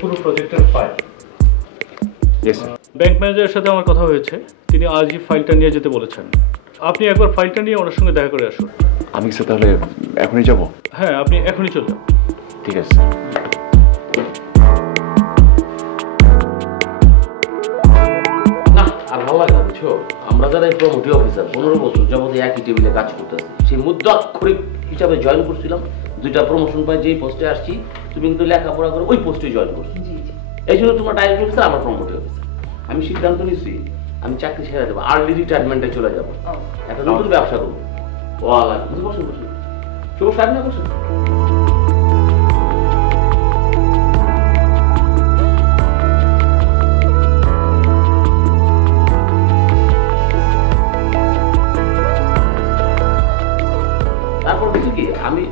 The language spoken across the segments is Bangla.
পুরো প্রজেক্টের ফাইল। Yes sir. ব্যাংক ম্যানেজারের সাথে আমার কথা হয়েছে, তিনি আজই ফাইলটা নিয়ে যেতে বলেছেন। আপনি একবার ফাইলটা নিয়ে ওনার সঙ্গে দেখা করে আসুন। আমি স্যার তাহলে এখনই যাব? হ্যাঁ, আপনি এখনই চলে যান। ঠিক আছে স্যার। না আর ভালো লাগে না বুঝছো, আমরা যারা এই প্রমোটি অফিসার 15 বছর যাবত একই টেবিলে কাজ করতেছি, সেই মুদ্রাক্ষরিক হিসাবে জয়েন করছিলাম, 2টা প্রমোশন পাই, যেই পোস্টে আসছি তুমি কিন্তু লেখাপড়া করে ওই পোস্টে জয়েন করছো। এই জন্য তোমার ডাইরেক্ট অফিসার, আমার প্রমোটি অফিসার। আমি সিদ্ধান্ত নিচ্ছি আমি চাকরি ছেড়ে দেবো, আর্লি রিটায়ারমেন্টে চলে যাবো, একটা নতুন ব্যবসা করবো। ওয়ালা বসুন বসুন, শুভ সাহেব না বসুন। তারপর হচ্ছে কি,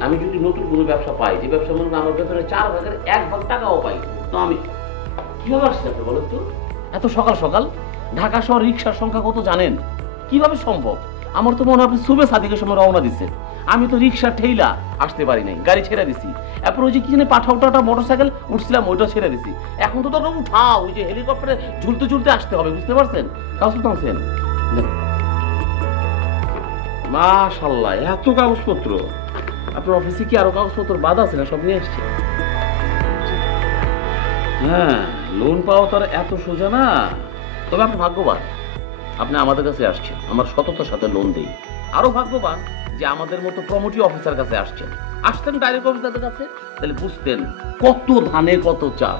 আমি যদি নতুন কোনো ব্যবসা পাই, যে ব্যবসা মনে করেন আমার ভেতরে 4 ভাগের 1 ভাগ টাকাও পাই, তো আমি কিভাবে আসছি আপনি বলেন তো? এত সকাল সকাল ঢাকা শহর রিক্সার সংখ্যা কত জানেন? কিভাবে সম্ভব? আমার তো মনে হয় আপনি সুবে সাদিকের সময় রওনা দিচ্ছেন, আমি তো রিক্সা ঠেইলা আসতে পারি নাই, গাড়ি ছেড়ে দিছি। এরপর ওই যে কি জানি পাঠাওটা মোটরসাইকেল উঠছিলাম, ওইটা ছেড়ে দিছি। এখন তো তোর উঠাও, ওই যে হেলিকপ্টারে ঝুলতে ঝুলতে আসতে হবে, বুঝতে পারছেন? কাগজ টানছেন? মাশাআল্লাহ, এত কাগজপত্র! আপনার অফিসে কি আরো কাগজপত্র বাদ আছে না সব নিয়ে আসছে? হ্যাঁ, লোন পাওয়া তো আর এত সোজা না। তবে আপনি ভাগ্যবান, আপনি আমাদের কাছে আসছেন, আমার সততার সাথে লোন দেই। আরো ভাগ্যবান যে আমাদের মতো প্রমোটিভ অফিসার কাছে আসছেন। আসতেন ডাইরেক্ট অফিসারদের কাছে, তাহলে বুঝতেন কত ধানে কত চাল।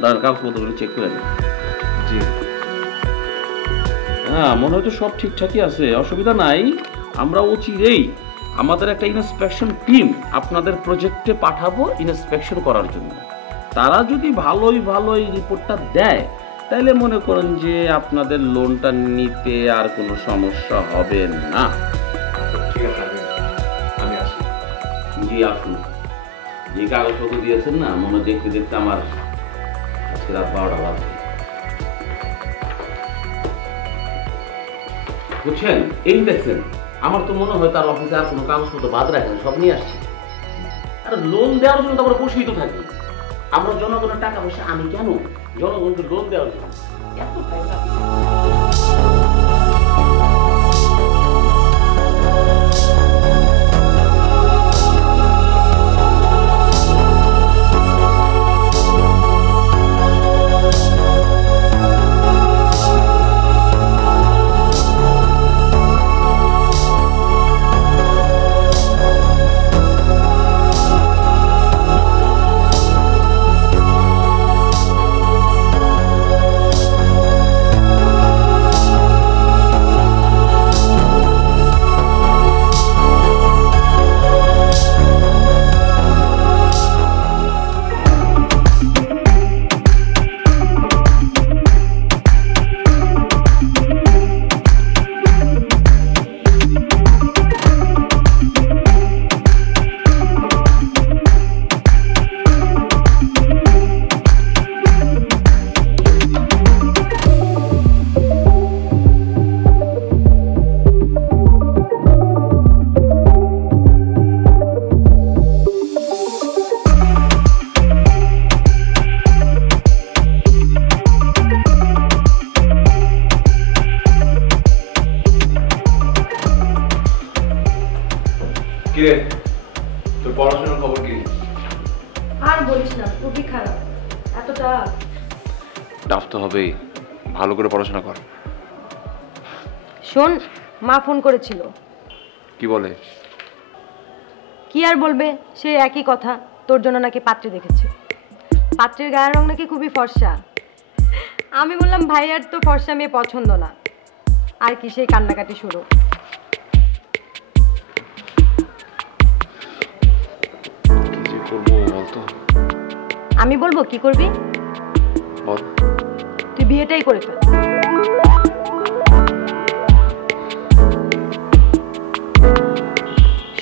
দাঁড়ান, কাগজপত্রগুলো চেক করে নিন। জি। হ্যাঁ, মনে হয় তো সব ঠিকঠাকই আছে, অসুবিধা নাই। আমরা অচিরেই আমাদের একটা ইন্সপেকশন টিম আপনাদের প্রজেক্টে পাঠাবো ইন্সপেকশন করার জন্য। তারা যদি ভালোই রিপোর্টটা দেয়, তাহলে মনে করেন যে আপনাদের লোনটা নিতে আর কোনো সমস্যা হবে না। ঠিক আছে, আমি আসি। জি আসুন। যে কাগজপত্র দিয়েছেন না, মনে দেখতে দেখতে আমার আজকে রাত 12টা বাজে। বুঝছেন, এই দেখছেন, আমার তো মনে হয় তার অফিসে আর কোনো কাগজপত্র বাদ রাখেন, সব নিয়ে আসছে। আর লোন দেওয়ার জন্য তো আমরা বসেই তো থাকি। আমরা জনগণের টাকা পয়সা আমি কেন, জনগণকে লোন দেওয়ার জন্য এত টাকা। কিরে, তোর পড়াশোনার খবর কি? আর বলিস না, খুবই খারাপ। এতটা টাফ তো হবেই, ভালো করে পড়াশোনা কর। শোন, মা ফোন করেছিল। কি বলে? কি আর বলবে, সে একই কথা, তোর জন্য নাকি পাত্রী দেখেছে। পাত্রের গায়ের রং নাকি খুবই ফর্সা। আমি বললাম ভাইয়ার তো ফর্সা মেয়ে পছন্দ না। আর কি সেই কান্নাকাটি শুরু। কি যে করবো বলতো? আমি বলবো কি করবি? বল। তুই বিয়েটাই করে ফেল।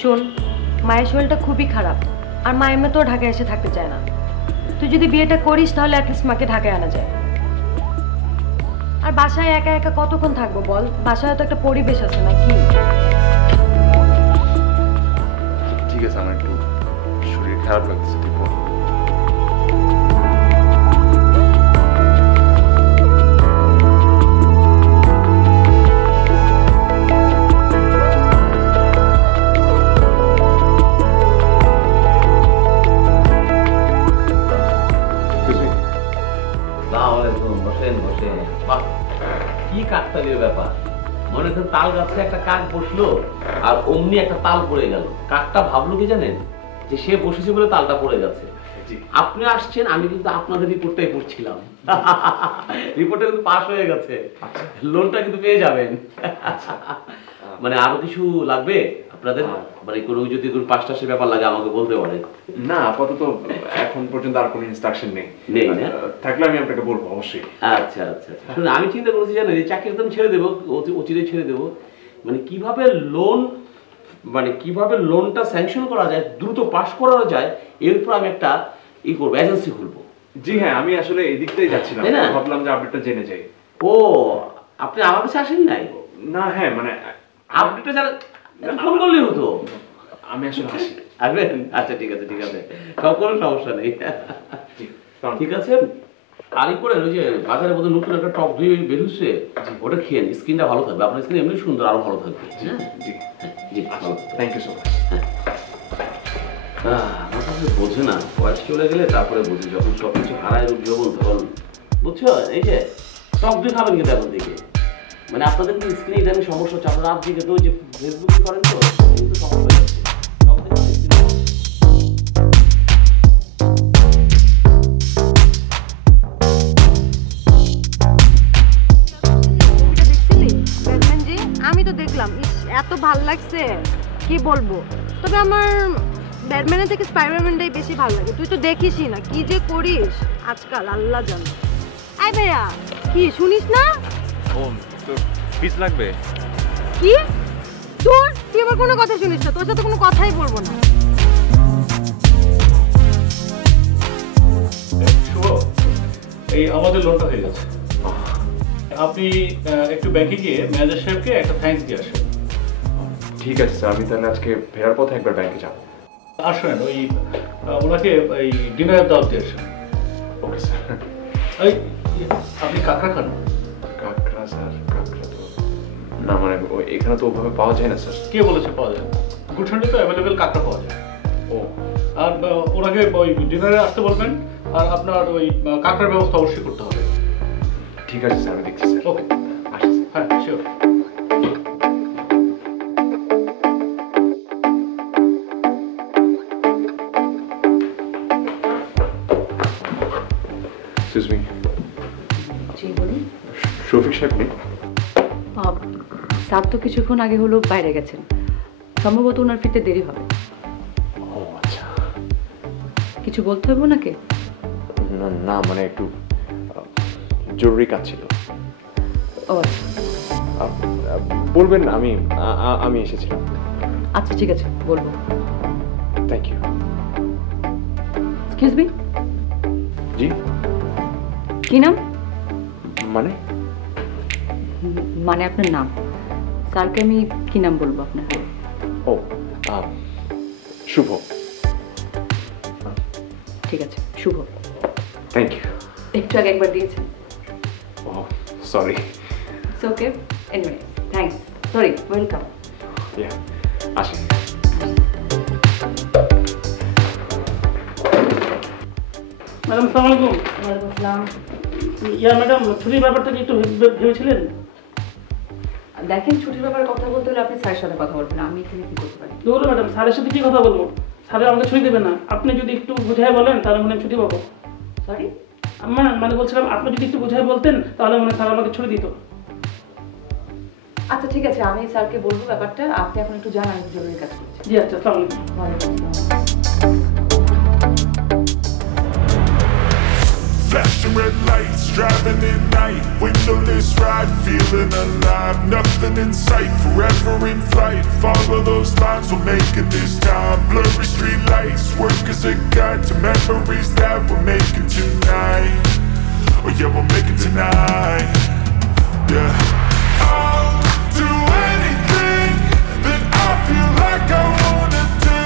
শোন, মায়ের শরীরটা খুবই খারাপ, আর মা এমনি তো ঢাকায় এসে থাকতে চায় না। তুই যদি বিয়েটা করিস তাহলে অ্যাটলিস্ট মাকে ঢাকায় আনা যায়। আর বাসায় একা একা কতক্ষণ থাকবো বল? বাসায় তো একটা পরিবেশ আছে নাকি? ঠিক আছে, আমার একটু শরীর খারাপ লাগছে, তুই বল। কাকতালীয় ব্যাপার। মনে করেন তাল গাছে একটা কাক বসলো আর অমনি একটা তাল পড়ে গেল। কাকটা ভাবলো কি জানেন, যে সে বসেছে বলে তালটা পড়ে গেছে। আপনি আসছেন, আমি কিন্তু আপনাদের রিপোর্টটাই পড়ছিলাম। রিপোর্টটা কিন্তু পাস হয়ে গেছে, লোনটা কিন্তু পেয়ে যাবেন। মানে আরো কিছু লাগবে আপনাদের? মানে কোনো যদি কোনো পাঁচটা সে ব্যাপার লাগে আমাকে বলতে পারেন। না, আপাতত এখন পর্যন্ত আর কোনো ইনস্ট্রাকশন নেই। নেই না? থাকলে আমি আপনাকে বলবো অবশ্যই। আচ্ছা আচ্ছা, শুনুন আমি চিন্তা করেছি জানেন, এই চাকরি একদম ছেড়ে দেবো, অচিরে ছেড়ে দেবো। মানে কিভাবে লোনটা স্যাংশন করা যায়, দ্রুত পাস করা যায়, এরপর আমি একটা করবো, এজেন্সি খুলবো। জি হ্যাঁ, আমি আসলে এই দিকটাই যাচ্ছিলাম, তাই না? ভাবলাম যে আপডেটটা জেনে যাই। ও, আপনি আমার কাছে আসেন নাই? না হ্যাঁ, মানে আপডেটটা জানা ফোন করলেই হতো। আমি আসলে আসি। আসবেন? আচ্ছা ঠিক আছে ঠিক আছে, সব কোনো সমস্যা নেই। ঠিক আছে, আর করেন ওই যে বাজারের মধ্যে নতুন একটা টক দই বের হচ্ছে, ওটা খেয়েন, স্কিনটা ভালো থাকবে। আপনার স্কিন এমনি সুন্দর, আরো ভালো থাকবে। জি জি জি, ভালো থাকবে। Thank you so much. আমার কাছে বোঝে না, বয়স চলে গেলে তারপরে বুঝি, যখন সব কিছু হারায় রূপ যৌবন তখন বুঝছো। এই যে টক দই খাবেন কিন্তু এখন থেকে, মানে আপনাদের কি স্ক্রিনে ইদানিং সমস্যা হচ্ছে, আপনারা রাত দিকে তো ওই যে ফেসবুকিং করেন তো, কিন্তু সমস্যা হয়ে যাচ্ছে। টক দই খাবেন কিন্তু। আমি তো দেখলাম, এত ভাল লাগছে কি বলবো। তবে আমার ব্যাটম্যানের থেকে স্পাইডারম্যানটাই বেশি ভালো লাগে। তুই তো দেখিসই না কি যে করিস আজকাল, আল্লাহ জানে। আই ভাইয়া, কি শুনিস না? ও, তো ফিস লাগবে? কি তুই আমার কোনো কথা শুনিস না, তোর সাথে কোনো কথাই বলবো না। শুভ, এই আমাদের লোনটা হয়ে গেছে। আপনি একটু ব্যাংকে গিয়ে ম্যানেজার সাহেবকে একটা থ্যাঙ্কস দিয়ে আসেন। ঠিক আছে স্যার, আমি তাহলে আজকে ফেরার পথে একবার ব্যাংকে যাবো। আর শোনেন, ওই ওনাকে এই ডিনারের দাওয়াত দিয়ে আসেন। Okay sir. এই আপনি কাঁকড়া খান? কাঁকড়া স্যার, কাঁকড়া তো না, মানে এখানে তো ওভাবে পাওয়া যায় না স্যার। কে বলেছে পাওয়া যায়? গুলশানে তো অ্যাভেলেবেল কাঁকড়া পাওয়া যায়। ও, আর ওনাকে ওই ডিনারে আসতে বলবেন, আর আপনার ওই কাঁকড়ার ব্যবস্থা অবশ্যই করতে হবে। ঠিক আছে স্যার, আমি দেখছি স্যার। ওকে, আসি স্যার। হ্যাঁ শিওর। এক্সকিউজ মি, জি বলুন। শফিক সাহেব নেই? স্যার তো কিছুক্ষণ আগে হলো বাইরে গেছেন, সম্ভবত ওনার ফিরতে দেরি হবে। ও আচ্ছা। কিছু বলতে হবে ওনাকে? না না, মানে একটু জরুরি কাজ ছিল। ও আচ্ছা, বলবেন, আমি এসেছিলাম। আচ্ছা ঠিক আছে বলবো। Thank you. এক্সকিউজ মি, জি? কি নাম? মানে মানে আপনার নাম। স্যারকে আমি কি নাম বলবো আপনার? ও, শুভ। ঠিক আছে, শুভ। Thank you. একটু আগে একবার দিয়েছেন। Oh sorry. It's okay, anyway thanks, sorry, welcome. Yeah, আসি। ম্যাডাম আসসালামু আলাইকুম। ওয়ালাইকুম আসসালাম। ইয়া ম্যাডাম, ছুটির ব্যাপারটা কি একটু ভেবেছিলেন? দেখেন, ছুটির ব্যাপারে কথা বলতে হলে আপনি স্যারের সাথে কথা বলবেন, আমি এখানে কি করতে পারি? ধরুন ম্যাডাম, স্যারের সাথে কি কথা বলবো? স্যারের আমাকে ছুটি দেবে না। আপনি যদি একটু বুঝাই বলেন তাহলে মনে হয় ছুটি পাবো। সরি? আমার মানে বলছিলাম, আপনি যদি একটু বুঝাই বলতেন তাহলে মনে হয় স্যার আমাকে ছুটি দিত। আচ্ছা ঠিক আছে, আমি স্যারকে বলবো ব্যাপারটা। আপনি এখন একটু যান, আমি জরুরি কাজ করছি। জি আচ্ছা, আসসালামু আলাইকুম। ওয়ালাইকুম আসসালাম। Flashing red lights, driving at night, windowless ride, feeling alive, nothing in sight, forever in flight, follow those lines, we'll make it this time, blurry street lights, work as a guide to memories that we're making tonight, oh yeah, we'll make it tonight, yeah, I'll do anything that I feel like I wanna do,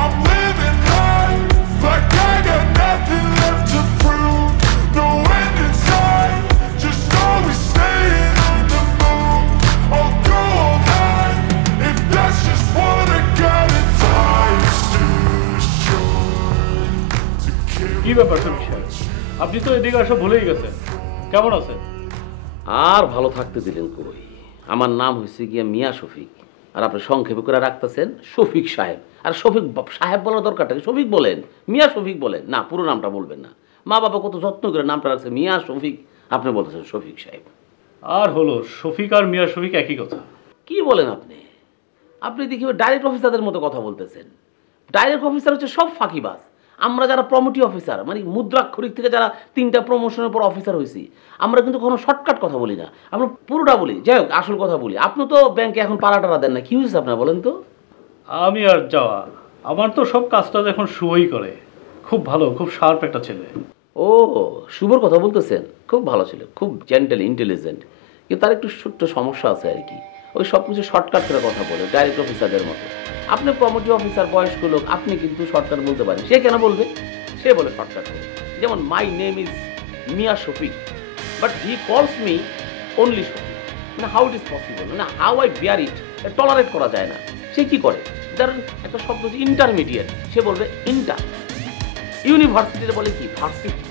I'm living life like I got nothing left to prove. No end in sight, just always staying on the move. I'll go all night if that's just what I gotta do. Life's too short to কি carry ব্যাপার শফিক সাহেব, আপনি তো এদিকে আসা ভুলেই গেছেন। কেমন আছেন? আর ভালো থাকতে দিলেন কই? আমার নাম হয়েছে গিয়া মিয়া শফিক, আর আপনি সংক্ষেপে করে রাখতেছেন শফিক সাহেব। আর শফিক সাহেব বলার দরকারটা কি? শফিক বলেন, মিয়া শফিক বলেন, না পুরো নামটা বলবেন না। মা বাবা কত যত্ন করে নামটা রাখছে মিয়া শফিক, আপনি বলতেছেন শফিক সাহেব। আর হলো, শফিক আর মিয়া শফিক একই কথা। কি বলেন আপনি? আপনি দেখি ডাইরেক্ট অফিসারদের মতো কথা বলতেছেন। ডাইরেক্ট অফিসার হচ্ছে সব ফাঁকিবাজ। আমরা যারা প্রমোটিভ অফিসার, মানে মুদ্রাক্ষরিক থেকে যারা 3টা প্রমোশনের পর অফিসার হয়েছি, আমরা কিন্তু কোনো শর্টকাট কথা বলি না, আমরা পুরোটা বলি। যাই হোক, আসল কথা বলি। আপনি তো ব্যাংকে এখন পাড়াটারা দেন না, কি হয়েছে আপনার বলেন তো? আমি আর যাওয়া, আমার তো সব কাজটা এখন শুভই করে। খুব ভালো, খুব শার্প একটা ছেলে। ও, শুভর কথা বলতেছেন? খুব ভালো ছিল, খুব জেন্টাল, ইন্টেলিজেন্ট, কিন্তু তার একটু ছোট্ট সমস্যা আছে আর কি। ওই সব কিছু শর্টকাট করে কথা বলে, ডাইরেক্ট অফিসারদের মতো। আপনি প্রমোটিভ অফিসার, বয়স্ক লোক, আপনি কিন্তু শর্টকাট বলতে পারেন। সে কেন বলবে? সে বলে শর্টকাট করে। যেমন my name is Miah Shafiq, but he calls me only Shafiq. মানে হাউ ইট ইজ পসিবল, মানে how I bear it, tolerate করা যায় না। সে কি করে? ধরেন একটা শব্দ হচ্ছে ইন্টারমিডিয়েট, সে বলবে ইন্টার। ইউনিভার্সিটিতে বলে কি? ভার্সিটি।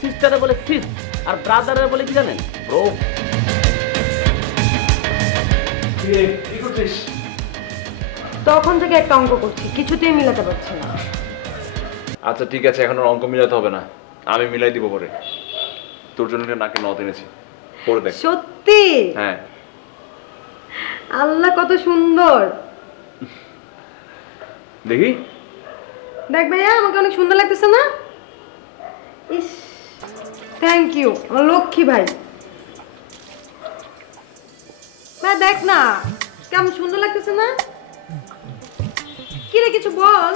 সিস্টারে বলে সিস, আর ব্রাদারে বলে কি জানেন? ব্রো। তখন থেকে একটা অঙ্ক করছি, কিছুতেই মিলাতে পারছি না। আচ্ছা ঠিক আছে, এখন আর অঙ্ক মিলাতে হবে না, আমি মিলাই দিব পরে। তোর জন্য নাকি নথ এনেছি, পরে দেখ। সত্যি? হ্যাঁ। আল্লাহ কত সুন্দর। দেখি। দেখ ভাইয়া, আমাকে অনেক সুন্দর লাগতেছে না? ইস, থ্যাংক ইউ আমার লক্ষ্মী ভাই। ভাই দেখ না কেমন সুন্দর লাগতেছে না? কি রে, কিছু বল।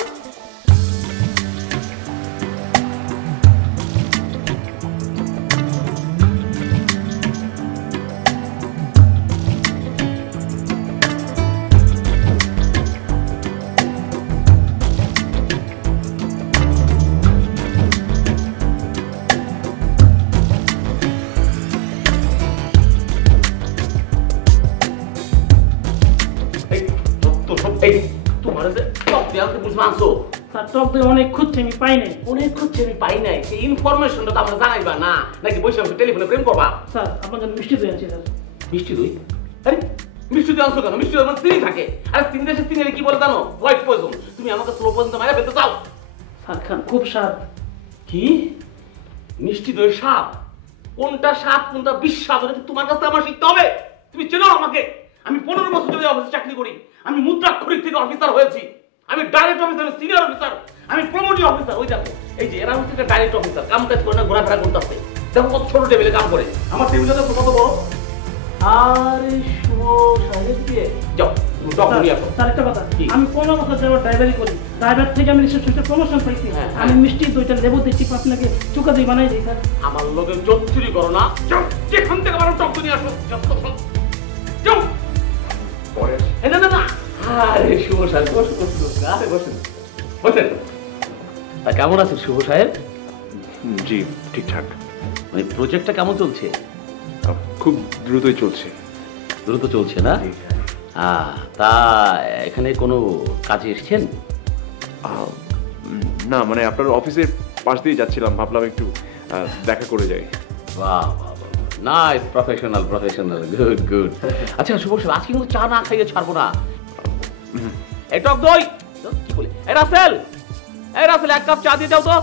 তোমার যে টক দিয়ে আমাকে বুঝ মানছো? স্যার টক দই অনেক খুঁজছে, আমি পাই নাই। অনেক খুঁজছে, আমি পাই নাই। সেই ইনফরমেশনটা তো আমরা জানাইবা না, নাকি বসে বসে টেলিফোনে প্রেম করবা? স্যার আপনার জন্য মিষ্টি দই আনছি স্যার। মিষ্টি দই? আরে মিষ্টি দই আনছো কেন? মিষ্টি দই মানে চিনি থাকে। আরে চিনি দেশে চিনি কি বলে জানো? White poison. তুমি আমাকে স্লো পয়জন মারা ফেলতে চাও? স্যার খান, খুব স্বাদ। কি? মিষ্টি দই সাপ? কোনটা সাপ কোনটা বিস্বাদ, এটা তোমার কাছে আমার শিখতে হবে। তুমি চেনো আমাকে? আমি 15 বছর ধরে অফিসে চাকরি করি। আমি মুদ্রাক্ষরিক থেকে অফিসার হয়েছি। আমি ডাইরেক্ট অফিসার, আমি সিনিয়র অফিসার, আমি প্রমোটিভ অফিসার। ওই দেখো, এই যে এরা হচ্ছে ডাইরেক্ট অফিসার, কাম কাজ করে না, ঘোরাফেরা করতেছে। দেখো কত ছোট টেবিলে কাম করে, আমার টেবিলটা দেখো কত বড়। আরে শুভ সাহেব দিয়ে যাও, ডক্টর নিয়ে আসো। স্যার একটা কথা, কি? আমি 15 বছর ধরে ড্রাইভারি করি। ড্রাইভার থেকে আমি রিসেপশনে প্রমোশন পাইছি। হ্যাঁ, হ্যাঁ। আমি মিষ্টি দইটা লেবু দিচ্ছি, আপনাকে চুকা দই বানাই দিই স্যার। আমার লোকে চুরি করো না। যাও, যেখান থেকে আমার ডক্টর নিয়ে আসো। যাও। পরে না না না, আরে শুভ সাহেব বসুন বসুন বসুন, আরে বসুন বসেন। কেমন আছেন শুভ সাহেব? জি ঠিকঠাক, মানে প্রজেক্টটা কেমন চলছে? খুব দ্রুতই চলছে। দ্রুত চলছে না? তা এখানে কোনো কাজে এসেছেন? না মানে আপনার অফিসের পাশ দিয়ে যাচ্ছিলাম, ভাবলাম একটু দেখা করে যাই। বাহ বাহ বাহ, nice, professional professional, good good. আচ্ছা শুভ সাহেব, আজকে কিন্তু চা না খাইয়ে ছাড়বো না। এই টক দই কি বলে, এই রাসেল, এই রাসেল এক কাপ চা দিয়ে যাও তো।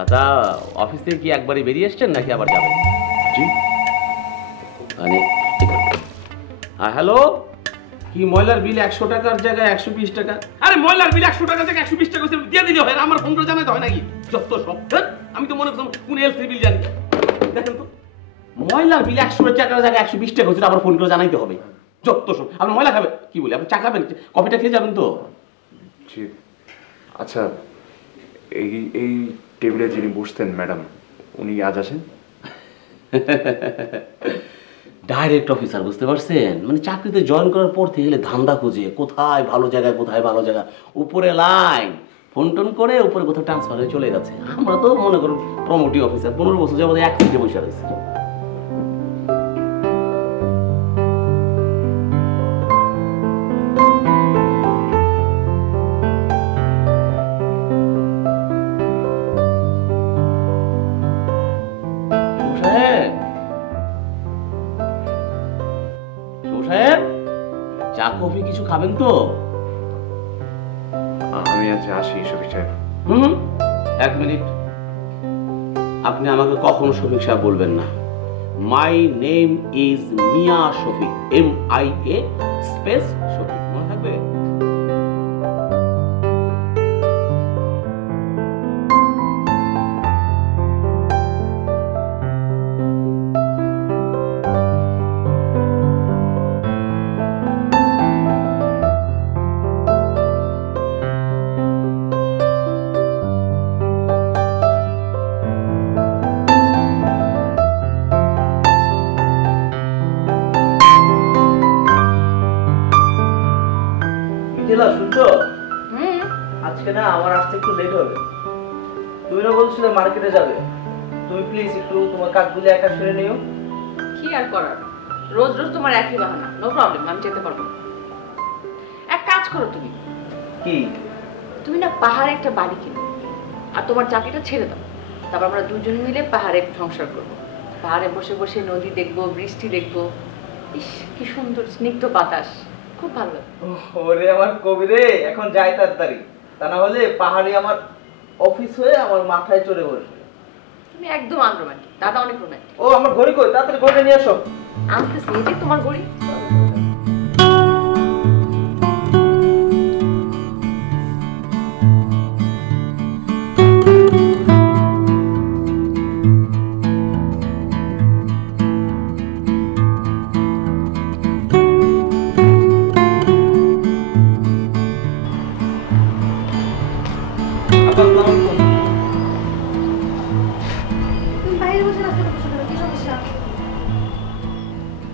আচ্ছা, অফিস থেকে কি একবারই বেরিয়ে এসছেন নাকি আবার যাবেন? জি মানে হ্যাঁ, হ্যালো, কি ময়লার বিল 100 টাকার জায়গায় 120 টাকা? আরে ময়লার বিল 100 টাকার জায়গায় 120 টাকা দিয়ে দিলে হয়, আমার ফোন করে জানাতে হয় নাকি? যত সব, আমি তো মনে করছিলাম কোন এলসি বিল জানি। দেখেন তো, ময়লার বিল 100 টাকার জায়গায় 120 টাকা হচ্ছে, আবার ফোন করে জানাইতে হবে। যত সব, আপনি ময়লা খাবেন কি বলি, আপনি চা খাবেন, কফিটা খেয়ে যাবেন তো? জি। আচ্ছা, এই এই টেবিলে যিনি বসতেন ম্যাডাম, উনি আজ আসেন? ডাইরেক্ট অফিসার, বুঝতে পারছেন? মানে চাকরিতে জয়েন করার পর থেকে ধান্দা খুঁজে, কোথায় ভালো জায়গা, কোথায় ভালো জায়গা, উপরে লাইন ফোন টোন করে উপরে কোথাও ট্রান্সফার হয়ে চলে গেছে। আমরা তো মনে করুন প্রমোটিভ অফিসার, 15 বছর যাবত এক সিটে বসে রয়েছে। খাবেন তো? আমি আজ আসি শফিক সাহেব। এক মিনিট, আপনি আমাকে কখনো শফিক সাহেব বলবেন না। My name is Miah Shafiq, MIA space Shafiq, মনে থাকবে? শুনছো? আজকে না আমার আসতে একটু লেট হবে। তুমি না বলছিলে মার্কেটে যাবে, তুমি প্লিজ একটু তোমার কাজগুলো একা সেরে নিও। কি আর করার, রোজ রোজ তোমার একই বাহানা। নো প্রবলেম, আমি যেতে পারবো। এক কাজ করো তুমি, কি? তুমি না পাহাড়ে একটা বাড়ি কিনো আর তোমার চাকরিটা ছেড়ে দাও। তারপর আমরা দুজন মিলে পাহাড়ে সংসার করবো। পাহাড়ে বসে বসে নদী দেখবো, বৃষ্টি দেখবো। ইস, কি সুন্দর স্নিগ্ধ বাতাস, খুব ভালো লাগে। ওরে আমার কবি রে, এখন যাই তাড়াতাড়ি, তা না হলে পাহাড়ে আমার অফিস হয়ে আমার মাথায় চড়ে বসবে। তুমি একদম আনরোম্যান্টিক, দাদা অনেক রোম্যান্টিক। ও আমার ঘড়ি কই, তাড়াতাড়ি ঘড়িটা নিয়ে আসো। আনতেছি, এই যে তোমার ঘড়ি।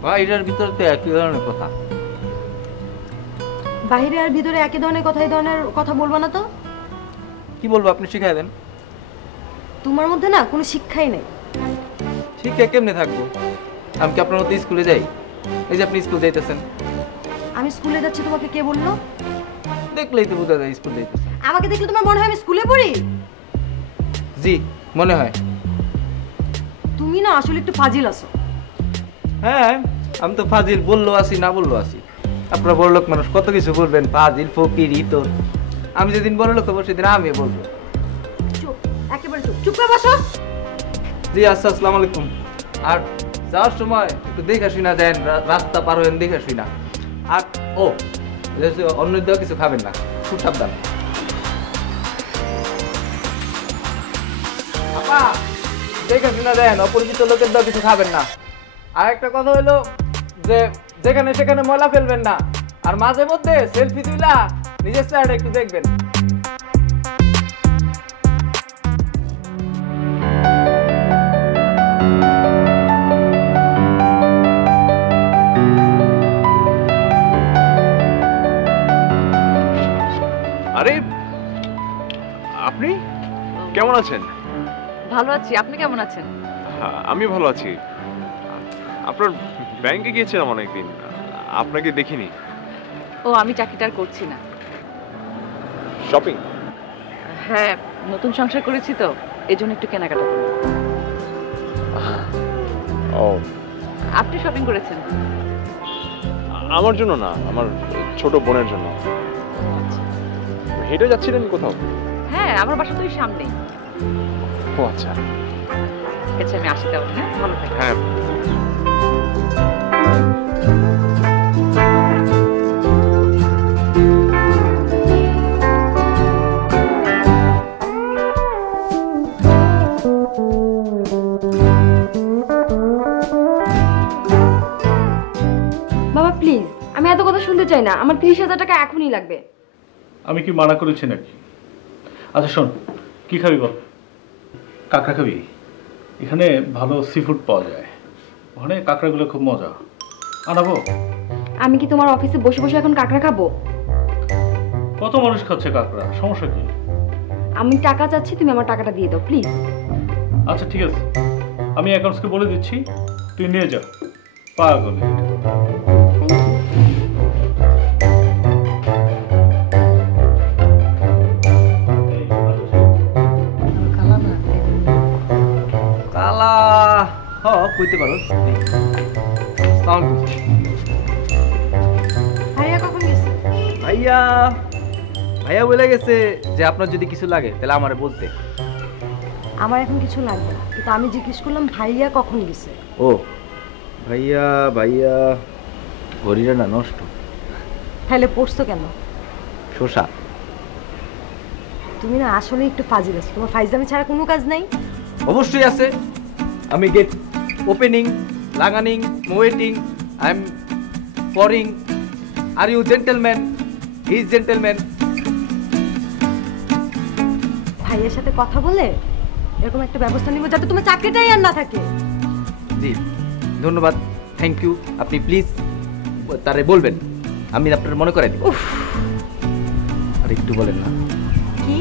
বাইরের ভিতরে তো একই ধরনের কথা। বাইরে আর ভিতরে একই ধরনের কথা, এই ধরনের কথা বলবো না তো। কি বলবো, আপনি শিখাই দেন। তোমার মধ্যে না কোনো শিক্ষাই নেই। শিক্ষা কেমনে থাকবো? আমি কি আপনার মতো স্কুলে যাই? এই যে আপনি স্কুল যাইতেছেন। আমি স্কুলে যাচ্ছি তোমাকে কে বললো? দেখলেই তো বোঝা যায় স্কুল যাইতেছেন। আমাকে দেখলে তোমার মনে হয় আমি স্কুলে পড়ি? জি মনে হয়। তুমি না আসলে একটু ফাজিল আছো। হ্যাঁ আমি তো ফাজিল বললো আসি, না বললো আসি। আপনারা বড় লোক মানুষ, কত কিছু বলবেন, ফাজিল ফকির ইতর। আমি যেদিন বড় লোক হবো সেদিন আমি বলবো। চুপ, একেবারে চুপ, চুপ করে বসো। জি আচ্ছা, আসসালামু আলাইকুম। আর যাওয়ার সময় একটু দেখে শুনা দেন, রাস্তা পার হয়েন দেখে শুনা। আর ও অন্য দেওয়া কিছু খাবেন না, খুব সাবধান। আপা দেখে শুনা দেন, অপরিচিত লোকের দেওয়া কিছু খাবেন না। আর একটা কথা হলো যে যেখানে সেখানে ময়লা ফেলবেন না। আর মাঝে মধ্যে সেলফি তুইলা নিজের চেহারা একটু দেখবেন। আরে আপনি কেমন আছেন? ভালো আছি, আপনি কেমন আছেন? আমি ভালো আছি। আপনার ব্যাংকে গিয়েছিলাম অনেকদিন, আপনাকে দেখিনি। ও আমি চাকরিটা আর করছি না। শপিং? হ্যাঁ, নতুন সংসার করেছি তো, এই জন্য একটু কেনাকাটা করি। ও আপনি শপিং করেছেন? আমার জন্য না, আমার ছোট বোনের জন্য। হেঁটে যাচ্ছিলেন কোথাও? হ্যাঁ, আমার বাসা তো ওই সামনেই। ও আচ্ছা, ঠিক আছে, আমি আসি তাহলে। হ্যাঁ, ভালো থাকবেন। হ্যাঁ। বাবা প্লিজ, আমি এত কথা শুনতে চাই না। আমার 30,000 টাকা এখনই লাগবে। আমি কি মানা করেছি নাকি? আচ্ছা শোন, কি খাবি বল? কাঁকড়া খাবি? এখানে ভালো সি ফুড পাওয়া যায়, ওখানে কাঁকড়াগুলো খুব মজা। আনাবো? আমি কি তোমার অফিসে বসে বসে এখন কাঁকড়া খাবো? কত মানুষ খাচ্ছে কাঁকড়া, সমস্যা কি? আমি টাকা চাচ্ছি, তুমি আমার টাকাটা দিয়ে দাও প্লিজ। আচ্ছা ঠিক আছে, আমি অ্যাকাউন্টসকে বলে দিচ্ছি, তুই নিয়ে যা। পাগল। কালা কইতে পারো। ভাইয়া কখন গেছে? ভাইয়া ভাইয়া বলে গেছে যে আপনার যদি কিছু লাগে তাহলে আমারে বলতে। আমার এখন কিছু লাগবে না, কিন্তু আমি জিজ্ঞেস করলাম ভাইয়া কখন গেছে। ও ভাইয়া ভাইয়া ঘড়িটা না নষ্ট। তাহলে পড়ছো কেন? শোষা। তুমি না আসলে একটু ফাজিল আছো, তোমার ফাইজলামি ছাড়া কোনো কাজ নাই। অবশ্যই আছে। আমি গেট ওপেনিং, লাগানিং, ওয়েটিং, আই এম পরিং। Are you gentleman? He is gentleman. ভাইয়ের সাথে কথা বলে এরকম একটা ব্যবস্থা নিব যাতে তোমার চাকরিটাই আর না থাকে। জি ধন্যবাদ, থ্যাংক ইউ। আপনি প্লিজ তারে বলবেন, আমি আপনার মনে করে দিব। আর একটু বলেন না। কি?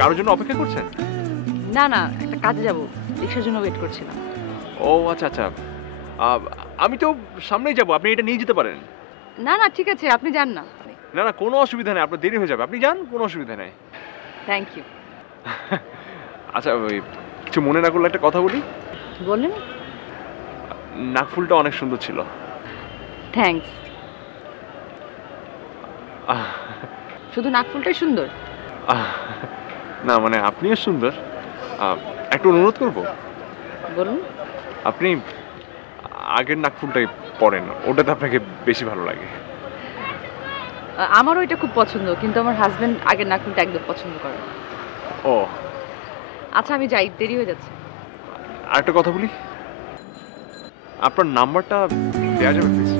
কারোর জন্য অপেক্ষা করছেন? না না, একটা কাজে যাব, রিক্সার জন্য ওয়েট করছিলাম। ও আচ্ছা আচ্ছা, আমি তো সামনেই যাব, আপনি এটা নিয়ে যেতে পারেন। না না ঠিক আছে, আপনি যান না। না না কোনো অসুবিধা নেই, আপনার দেরি হয়ে যাবে, আপনি যান, কোনো অসুবিধা নেই। Thank you. আচ্ছা ওই কিছু মনে না করলে একটা কথা বলি। বলেন। নাকফুলটা অনেক সুন্দর ছিল। থ্যাঙ্কস। শুধু নাকফুলটাই সুন্দর? না মানে আপনিও সুন্দর। একটু অনুরোধ করব। বলুন। আপনি আগের নাকফুলটাই পরেন, ওটাতে আপনাকে বেশি ভালো লাগে। আমারও এটা খুব পছন্দ, কিন্তু আমার হাজবেন্ড আগের নাকফুলটা একদম পছন্দ করে না। ও আচ্ছা আমি যাই, দেরি হয়ে যাচ্ছে। আরেকটা কথা বলি, আপনার নাম্বারটা দেওয়া যাবে প্লিজ?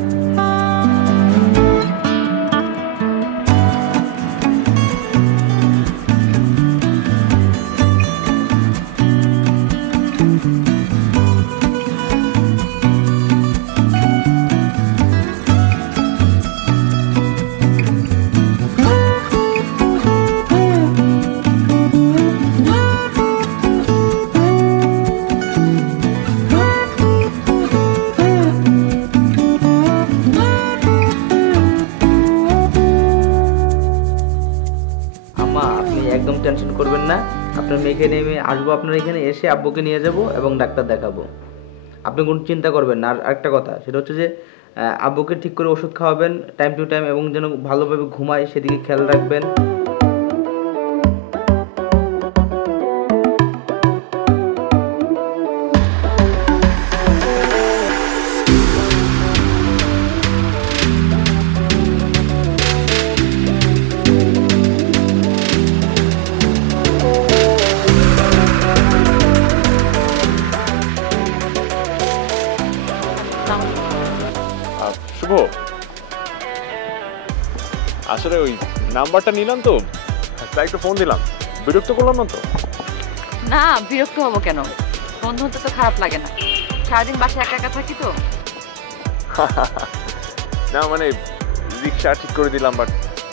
একদম টেনশন করবেন না, আপনার মেয়েকে নেমে আসবো আপনার এখানে, এসে আব্বুকে নিয়ে যাব এবং ডাক্তার দেখাবো। আপনি কোনো চিন্তা করবেন না। আর একটা কথা, সেটা হচ্ছে যে আব্বুকে ঠিক করে ওষুধ খাওয়াবেন টাইম টু টাইম, এবং যেন ভালোভাবে ঘুমায় সেদিকে খেয়াল রাখবেন। শুভ, আসলে ওই নাম্বারটা নিলাম তো তাই একটু ফোন দিলাম, বিরক্ত করলাম না তো? না বিরক্ত হবো কেন, বন্ধু হতে তো খারাপ লাগে না, সারাদিন বাসায় একা একা থাকি তো। না মানে রিক্সা ঠিক করে দিলাম, বাট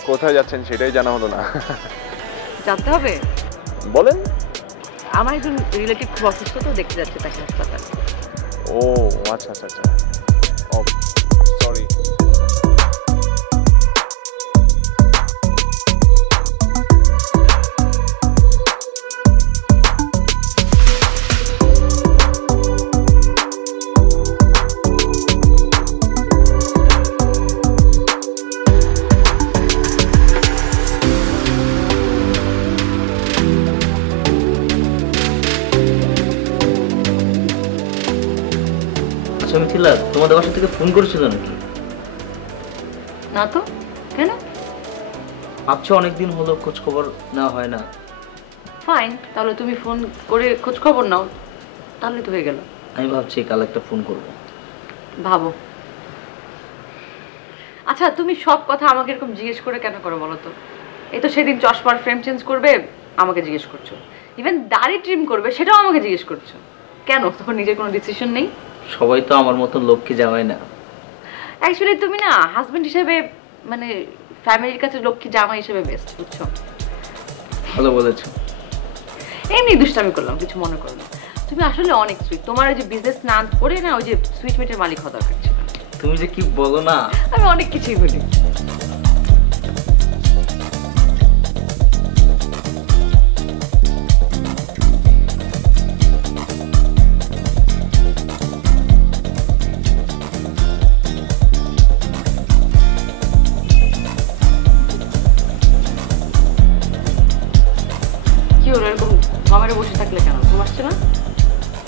কোথায় যাচ্ছেন সেটাই জানা হলো না। জানতে হবে? বলেন। আমার একজন রিলেটিভ খুব অসুস্থ তো, দেখতে যাচ্ছে তাকে হাসপাতালে। ও আচ্ছা আচ্ছা আচ্ছা, ও সরি। মিথিলা, তোমাদের বাসা থেকে ফোন করেছিল নাকি? না তো, কেন? ভাবছো অনেকদিন হলো খোঁজ খবর নেওয়া হয় না। ফাইন, তাহলে তুমি ফোন করে খোঁজ খবর নাও, তাহলে তো হয়ে গেল। আমি ভাবছি কাল একটা ফোন করব। ভাবো। আচ্ছা তুমি সব কথা আমাকে এরকম জিজ্ঞেস করে কেন করো বলো তো? এই তো সেদিন চশমার ফ্রেম চেঞ্জ করবে আমাকে জিজ্ঞেস করছো, ইভেন দাড়ি ট্রিম করবে সেটাও আমাকে জিজ্ঞেস করছো, কেন? তোমার নিজের কোনো ডিসিশন নেই? সবাই তো আমার মতো লক্ষ্মী জামাই না। অ্যাকচুয়ালি তুমি না হাজবেন্ড হিসেবে মানে ফ্যামিলির কাছে লক্ষ্মী জামাই হিসেবে বেস্ট, বুঝছো? ভালো বলেছো। এমনি দুষ্টামি করলাম, কিছু মনে করো না। তুমি আসলে অনেক সুইট, তোমার ওই যে বিজনেস না করে না ওই যে সুইট মিটের মালিক হওয়া দরকার ছিল। তুমি যে কি বলো না, আমি অনেক কিছুই বলি।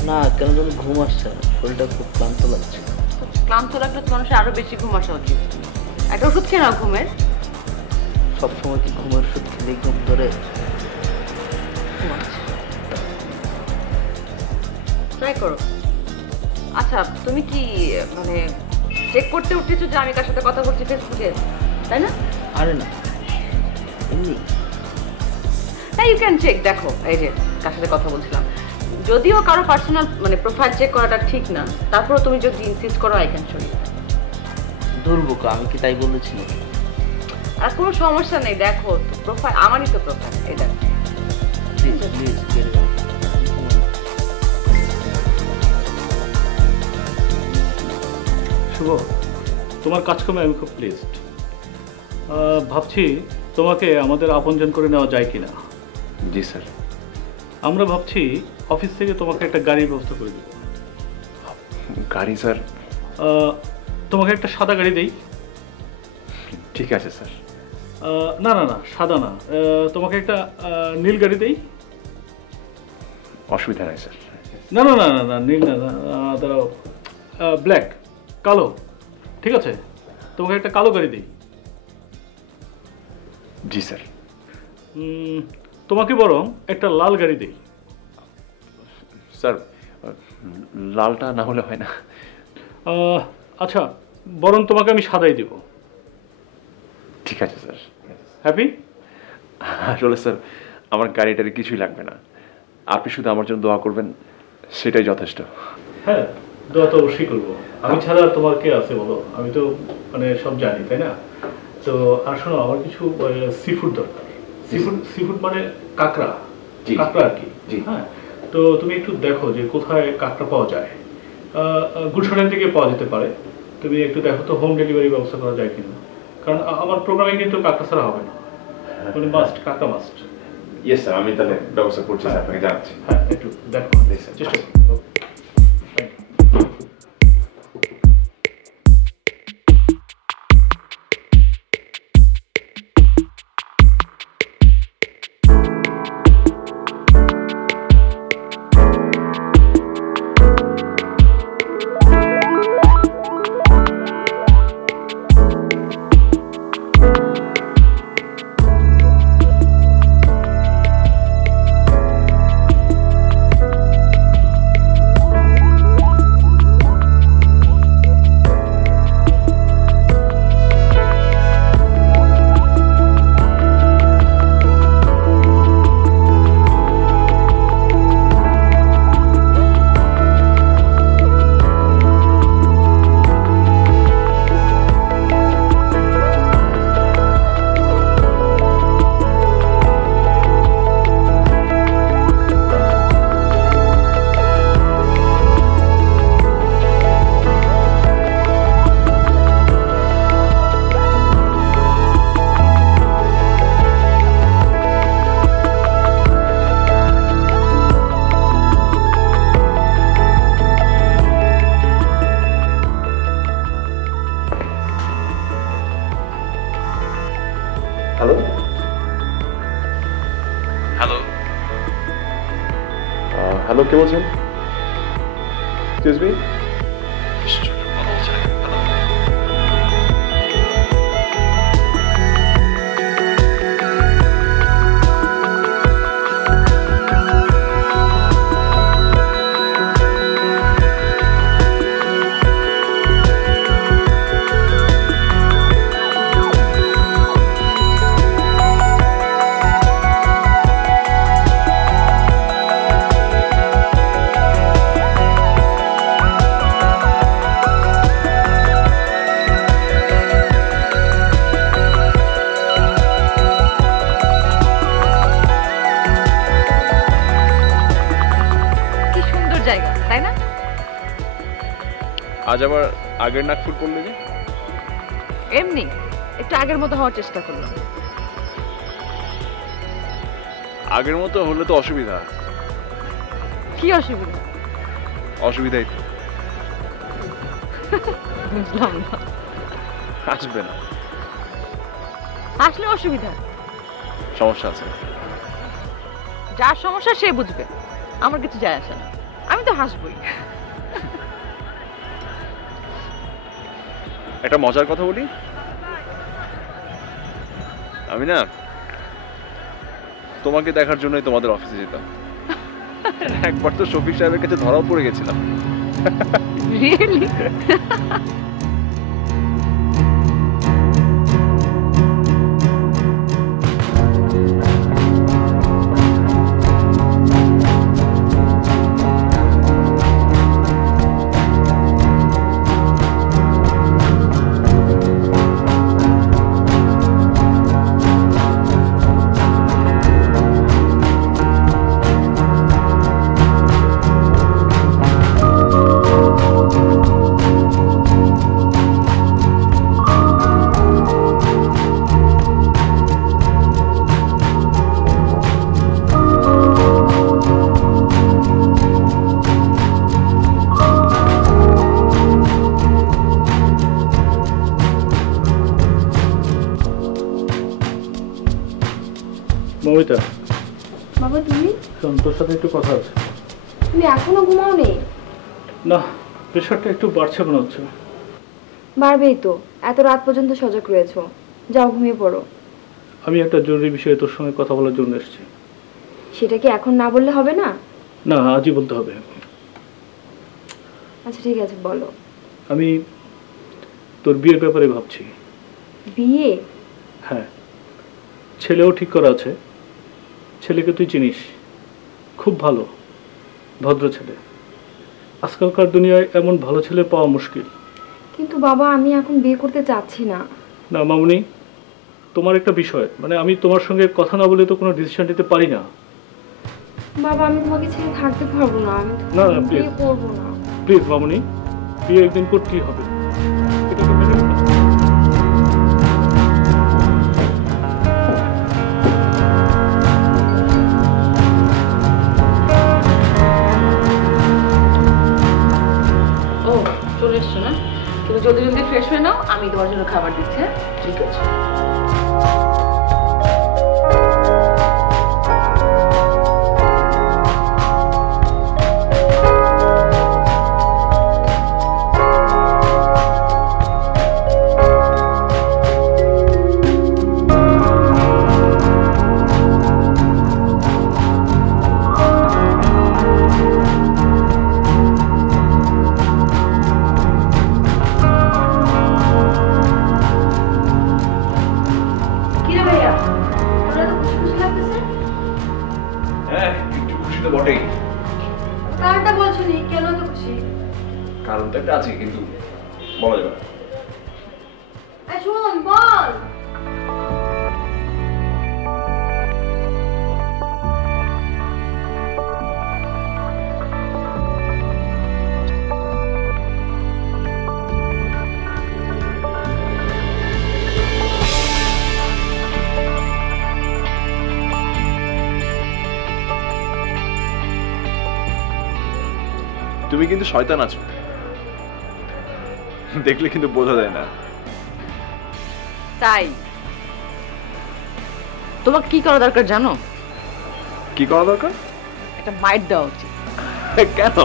না কেন যেন ঘুম আসছে না, শরীরটা খুব ক্লান্ত লাগছে। ক্লান্ত লাগলে তো মানুষের আরো বেশি ঘুম আসা উচিত। একটা ওষুধ খেয়ে নাও ঘুমের। সবসময় কি ঘুমের ওষুধ খেলে ঘুম ধরে? ট্রাই করো। আচ্ছা তুমি কি মানে চেক করতে উঠেছো যে আমি কার সাথে কথা বলছি ফেসবুকে, তাই না? আরে না, এমনি। হ্যাঁ ইউ ক্যান চেক, দেখো এই যে কার সাথে কথা বলছিলাম। যদিও কারো পার্সোনাল মানে প্রোফাইল চেক করাটা ঠিক না, তারপরেও তুমি যদি ইনসিস্ট করো আই ক্যান শো ইউ। দুর্বোকা, আমি কি তাই বলেছি নাকি? আর কোনো সমস্যা নেই, দেখো প্রোফাইল আমারই তো প্রোফাইল, এই দেখো। প্লিজ প্লিজ কেড়ে দাও। শুভ, তোমার কাজকর্মে আমি খুব প্লিজড। ভাবছি তোমাকে আমাদের আপনজন করে নেওয়া যায় কিনা। জি স্যার। আমরা ভাবছি অফিস থেকে তোমাকে একটা গাড়ির ব্যবস্থা করে দেবো। গাড়ি স্যার? তোমাকে একটা সাদা গাড়ি দেই। ঠিক আছে স্যার। না না না, সাদা না, তোমাকে একটা নীল গাড়ি দেই। অসুবিধা নাই স্যার। না না না না না, নীল না, দাঁড়াও, ব্ল্যাক, কালো। ঠিক আছে, তোমাকে একটা কালো গাড়ি দিই। জি স্যার। তোমাকে বরং একটা লাল গাড়ি দিই। স্যার লালটা না হলে হয় না? আচ্ছা, বরং তোমাকে আমি সাদাই দেব। ঠিক আছে স্যার। হ্যাপি? আসলে স্যার আমার গাড়িটারে কিছুই লাগবে না, আপনি শুধু আমার জন্য দোয়া করবেন, সেটাই যথেষ্ট। হ্যাঁ, দোয়া তো অবশ্যই করবো। আমি ছাড়া তোমার কে আছে বলো? আমি তো মানে সব জানি, তাই না? তো আর শোনো, আমার কিছু সি ফুড দরকার। সি ফুড মানে কাঁকড়া, কাঁকড়া আর কি। হ্যাঁ, তো তুমি একটু দেখো যে কোথায় কাঁকড়া পাওয়া যায়। গুলশানের দিকে পাওয়া যেতে পারে, তুমি একটু দেখো তো হোম ডেলিভারি ব্যবস্থা করা যায় কিনা। কারণ আমার প্রোগ্রামে কিন্তু কাঁকড়া ছাড়া হবে না, মানে মাস্ট, কাঁকড়া মাস্ট। ইয়েস স্যার, আমি তাহলে ব্যবস্থা করছি, আপনাকে জানাচ্ছি। হ্যাঁ, একটু দেখো, চেষ্টা করো। হ্যালো হ্যালো হ্যালো, কে বলছেন? Excuse me. জায়গা, তাই না? আজ আবার আগের নাক ফুট করলে যে? এমনি একটু আগের মতো হওয়ার চেষ্টা করলাম। আগের মতো হলে তো অসুবিধা। কি অসুবিধা? অসুবিধাই তো। বুঝলাম না। আসবে না। আসলে অসুবিধা? সমস্যা আছে। যার সমস্যা সে বুঝবে। আমার কিছু যায় আসে না, আমি তো হাসবই। একটা মজার কথা বলি, আমি না তোমাকে দেখার জন্যই তোমাদের অফিসে যেতাম। একবার তো শফিক সাহেবের কাছে ধরাও পড়ে গেছিলাম। রিয়েলি? মমিতা, বাবা তুমি শোন, তোর সাথে একটু কথা আছে। তুমি এখনো ঘুমাও নেই? না, প্রেশারটা একটু বাড়ছে মনে হচ্ছে। বাড়বেই তো, এত রাত পর্যন্ত সজাগ রয়েছো। যাও ঘুমিয়ে পড়ো। আমি একটা জরুরি বিষয়ে তোর সঙ্গে কথা বলার জন্য এসেছি। সেটা কি এখন না বললে হবে না? না, আজই বলতে হবে। আচ্ছা ঠিক আছে, বলো। আমি তোর বিয়ের ব্যাপারে ভাবছি। বিয়ে? হ্যাঁ, ছেলেও ঠিক করা আছে। ছেলেকে তুই চিনিস, খুব ভালো, ভদ্র ছেলে। আজকালকার দুনিয়ায় এমন ভালো ছেলে পাওয়া মুশকিল। কিন্তু বাবা, আমি এখন বিয়ে করতে চাচ্ছি না। না মামুনি, তোমার একটা বিষয়, মানে আমি তোমার সঙ্গে কথা না বলে তো কোনো ডিসিশন নিতে পারি না। বাবা, আমি তোমাকে ছেড়ে থাকতে পারবো না। আমি না না, বিয়ে প্লিজ করবো না। প্লিজ মামুনি, বিয়ে একদিন করতেই হবে। এটাকে মেনে নাও। ও চলে এসছো না? তুমি জলদি জলদি ফ্রেশ হয়ে নাও, আমি তোমার জন্য খাবার দিচ্ছি। হ্যাঁ ঠিক আছে। হ্যাঁ, একটু খুশি তো বটেই। কারণটা বলছো নি, কেন তো খুশি? কারণ তো একটা আছে, কিন্তু বলা যাবে না। শোন, বল। তুমি কিন্তু শয়তান আছো, দেখলে কিন্তু বোঝা যায় না। তাই তোমাকে কি করা দরকার জানো? কি করা দরকার? একটা মাইট দেওয়া উচিত। কেন?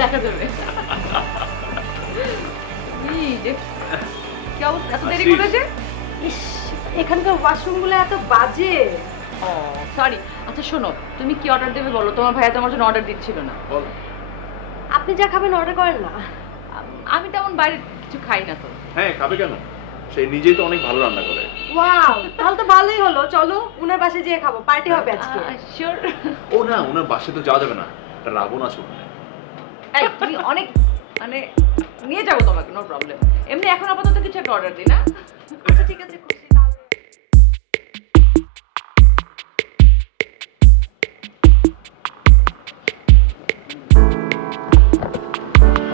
দেখা যাবে। কি অবস্থা, এত দেরি করেছে? ইস, এখানকার ওয়াশরুমগুলো এত বাজে। ও সরি। আচ্ছা শোনো, তুমি কি অর্ডার দেবে বলো, তোমার ভাইয়া তোমার জন্য অর্ডার দিচ্ছিল না। বল। আপনি যা খাবেন অর্ডার করেন না। আমি তেমন বাইরে কিছু খাই না তো। হ্যাঁ, খাবে কেন? সে নিজেই তো অনেক ভালো রান্না করে। ওয়াও, তাহলে তো ভালোই হলো। চলো উনার বাসায় যেয়ে খাবো, পার্টি হবে আজকে। শিওর? ও না, ওনার বাসায় তো যাওয়া যাবে না, একটা রাবণ আছে ওখানে। এই তুমি অনেক মানে নিয়ে যাবো তোমাকে, নো প্রবলেম। এমনি এখন আপাতত কিছু একটা অর্ডার দিই না? আচ্ছা ঠিক আছে, খুশি তাহলে।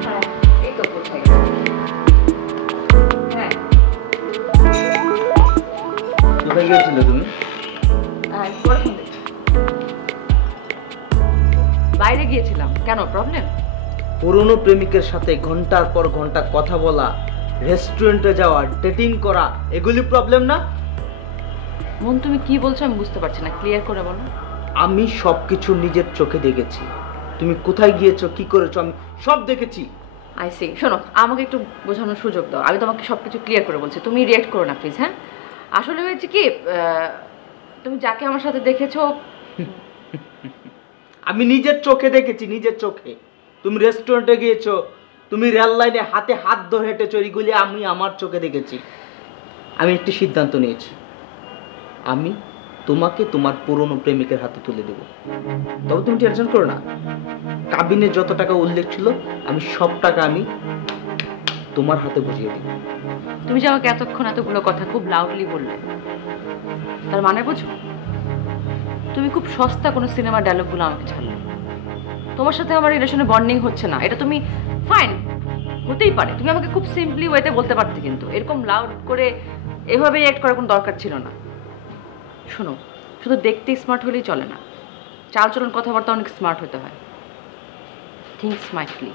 হ্যাঁ এই তো পৌঁছে গেছে। হ্যাঁ কোথায় গিয়েছিলে তুমি? পরে ফোন দেখি। বাইরে গিয়েছিলাম, কেন প্রবলেম? পুরনো প্রেমিকের সাথে ঘন্টার পর ঘন্টা কথা বলা, রেস্টুরেন্টে যাওয়া, ডেটিং করা, এগুলি প্রবলেম না? মন তুমি কি বলছো আমি বুঝতে পারছি না, ক্লিয়ার করে বলো। আমি সবকিছু নিজের চোখে দেখেছি। তুমি কোথায় গিয়েছো, কি করেছো, আমি সব দেখেছি। আই সি, শোনো আমাকে একটু বোঝানোর সুযোগ দাও, আমি তোমাকে সব কিছু ক্লিয়ার করে বলছি, তুমি রিয়েক্ট করো না প্লিজ। হ্যাঁ, আসলে হয়েছে কি, তুমি যাকে আমার সাথে দেখেছো, আমি নিজের চোখে দেখেছি, নিজের চোখে। তুমি রেস্টুরেন্টে গিয়েছো, তুমি রেল লাইনে হাতে হাত ধরে হেঁটেছো, এগুলি আমি আমার চোখে দেখেছি। আমি একটি সিদ্ধান্ত নিয়েছি, আমি তোমাকে তোমার পুরনো প্রেমিকের হাতে তুলে দেব। তবে তুমি টেনশন করো না, কাবিনে যত টাকা উল্লেখ ছিল আমি সব টাকা আমি তোমার হাতে বুঝিয়ে দিই। তুমি যে আমাকে এতক্ষণ এতগুলো কথা খুব লাউডলি বললে, তার মানে বুঝো? তুমি খুব সস্তা কোনো সিনেমার ডায়লগগুলো আমাকে ছাড়লে। তোমার সাথে আমার রিলেশনে বন্ডিং হচ্ছে না, এটা তুমি ফাইন, হতেই পারে। তুমি আমাকে খুব সিম্পলি ওয়েতে বলতে পারতে, কিন্তু এরকম লাউড করে এভাবে রিঅ্যাক্ট করার কোনো দরকার ছিল না। শোনো, শুধু দেখতে স্মার্ট হলেই চলে না, চালচলন কথাবার্তা অনেক স্মার্ট হতে হয়। Think smartly.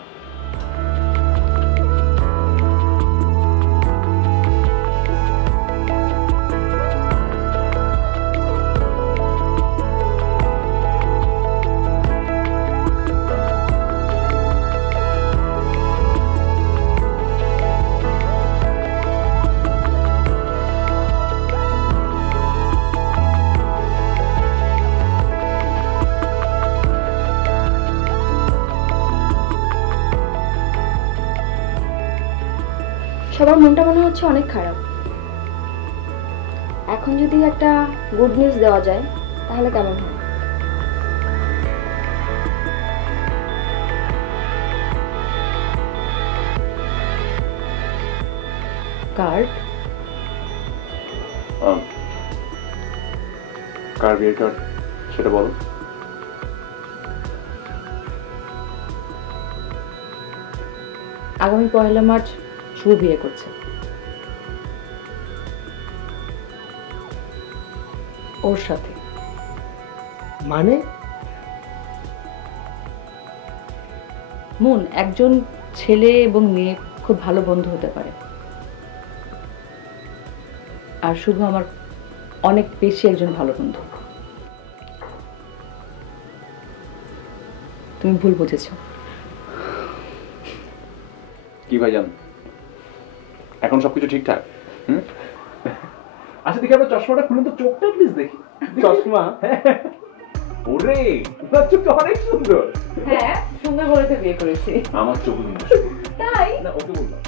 সবার মনটা মনে হচ্ছে অনেক খারাপ। এখন যদি একটা গুড নিউজ দেওয়া যায় তাহলে কেমন হয়? কার্ড? কার বিয়ের কার্ড সেটা বলো। আগামী 1 মার্চ শুভ বিয়ে করছে। ওর সাথে। মানে? মন, একজন ছেলে এবং মেয়ে খুব ভালো বন্ধু হতে পারে, আর শুভ আমার অনেক বেশি একজন ভালো বন্ধু। তুমি ভুল বুঝেছো। কি ভাইজান, এখন সবকিছু ঠিকঠাক? আচ্ছা দেখি আপনার চশমাটা খুলুন তো, চোখটা প্লিজ দেখি। চশমা? ওরে আপনার চোখটা অনেক সুন্দর। হ্যাঁ, সুন্দর বলে তো বিয়ে করেছি। আমার চোখ কিন্তু তাই না, ওকে বললাম।